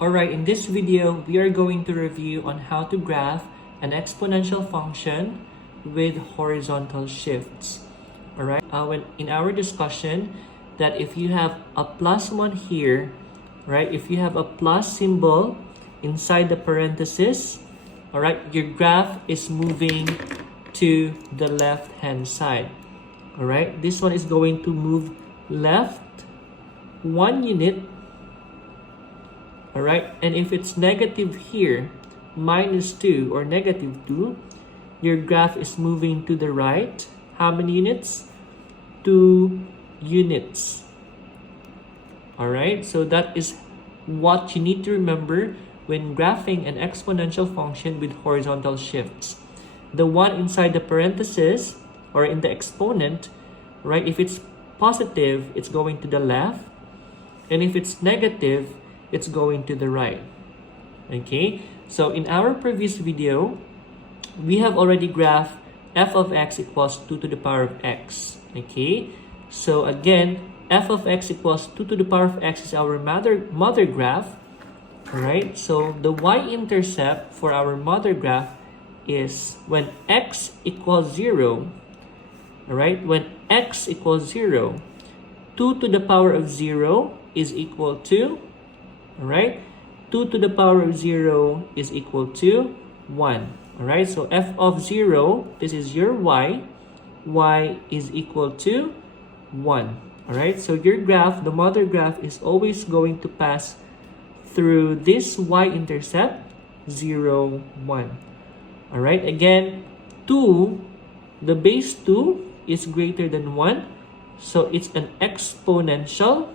Alright, in this video, we are going to review on how to graph an exponential function with horizontal shifts. Alright, in our discussion, that if you have a plus 1 here, right, if you have a plus symbol inside the parenthesis, alright, your graph is moving to the left hand side. Alright, this one is going to move left 1 unit. Alright, and if it's negative here, minus 2 or negative 2, your graph is moving to the right. How many units? 2 units. Alright, so that is what you need to remember when graphing an exponential function with horizontal shifts. The one inside the parenthesis or in the exponent, right, if it's positive, it's going to the left. And if it's negative, it's going to the right. Okay, so in our previous video, we have already graphed f of x equals 2 to the power of x. Okay, so again, f of x equals 2 to the power of x is our mother graph. Alright, so the y-intercept for our mother graph is when x equals 0. Alright, when x equals 0, 2 to the power of 0 is equal to, alright, 2 to the power of 0 is equal to 1. Alright, so f of 0, this is your y is equal to 1. Alright, so your graph, the mother graph, is always going to pass through this y-intercept, 0, 1. Alright, again, 2, the base 2 is greater than 1. So it's an exponential,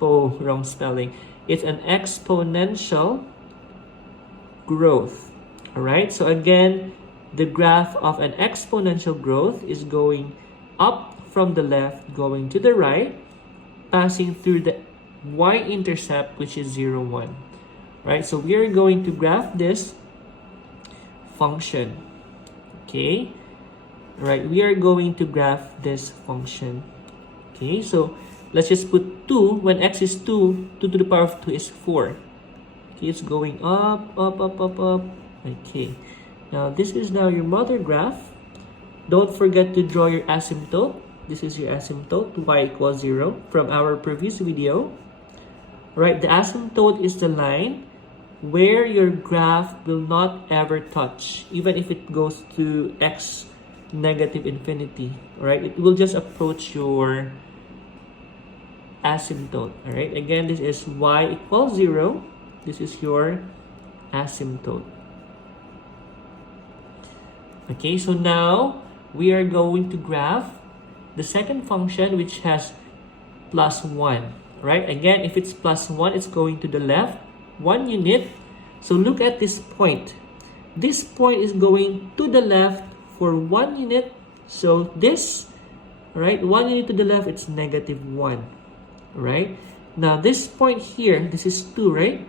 wrong spelling. It's an exponential growth. Alright, so again, the graph of an exponential growth is going up from the left, going to the right, passing through the y-intercept, which is 0, 1. Right, so we are going to graph this function. Okay, right, we are going to graph this function. Okay, so let's just put 2. When x is 2, 2 to the power of 2 is 4. Okay, it's going up, up, up, up, up. Okay, now this is now your mother graph. Don't forget to draw your asymptote. This is your asymptote, y equals 0 from our previous video. Right, the asymptote is the line where your graph will not ever touch, even if it goes to x negative infinity. Right, it will just approach your asymptote. All right, again, this is y equals 0. This is your asymptote. Okay, so now we are going to graph the second function, which has plus 1. Right, again, if it's plus 1, it's going to the left 1 unit. So look at this point. This point is going to the left for 1 unit. So this, right, 1 unit to the left, it's negative 1. Right, now this point here, this is 2, right?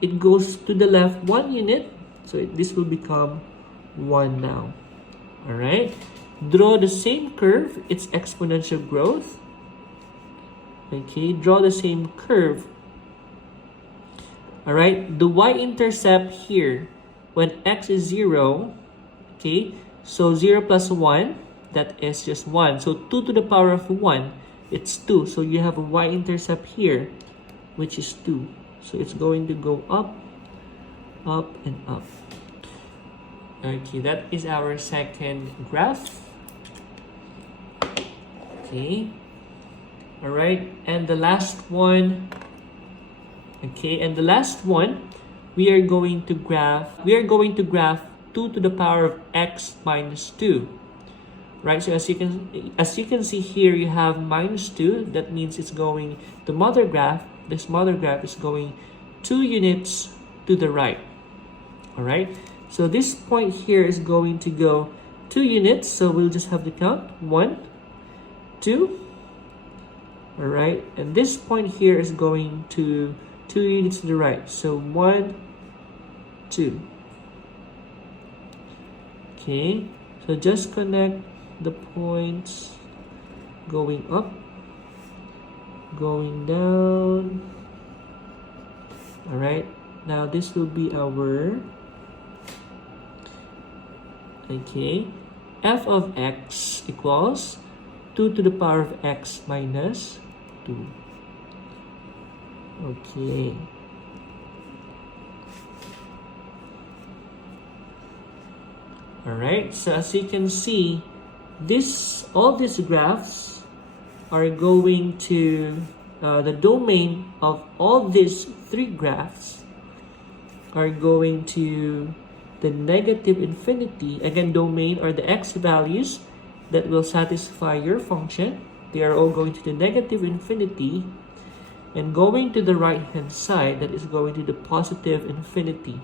It goes to the left 1 unit. So this will become 1 now. All right, draw the same curve. It's exponential growth. Okay, draw the same curve. All right, the y-intercept here, when x is 0, okay, so 0 plus 1, that is just 1. So 2 to the power of 1, it's 2. So you have a y-intercept here, which is 2. So it's going to go up, up, and up. Okay, that is our second graph. Okay. All right, and the last one. Okay, and the last one, we are going to graph 2 to the power of x minus 2. Right, so as you can see here, you have minus 2. That means it's going, the mother graph, this mother graph is going 2 units to the right. All right, so this point here is going to go 2 units. So we'll just have to count 1, 2. All right, and this point here is going to 2 units to the right. So 1, 2. Okay, so just connect the points going up, going down, All right, now this will be our, okay, f of x equals 2 to the power of x minus 2. Okay. Alright, so as you can see, all these graphs are going to, the domain of all these three graphs are going to the negative infinity. Again, domain are the x values that will satisfy your function. They are all going to the negative infinity, and going to the right hand side, that is going to the positive infinity.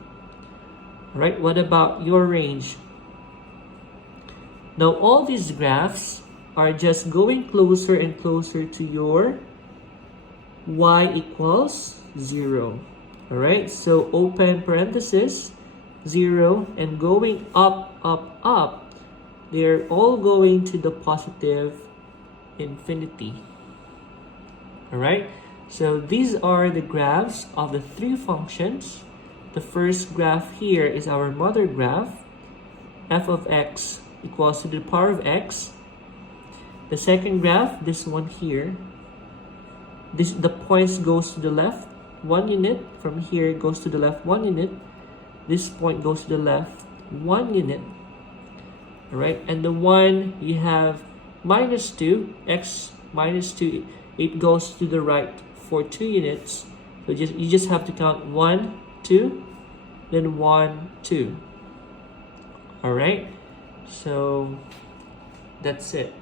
Alright, what about your range? Now all these graphs are just going closer and closer to your y equals 0. Alright, so open parenthesis, 0, and going up, up, up, they're all going to the positive infinity. Alright, so these are the graphs of the three functions. The first graph here is our mother graph, f of x equals to the power of x. The second graph, this one here, the points goes to the left 1 unit. From here it goes to the left 1 unit. This point goes to the left 1 unit. All right, and the one you have minus 2, x minus 2, it goes to the right for 2 units. So you just have to count 1, 2, then 1, 2. All right, so that's it.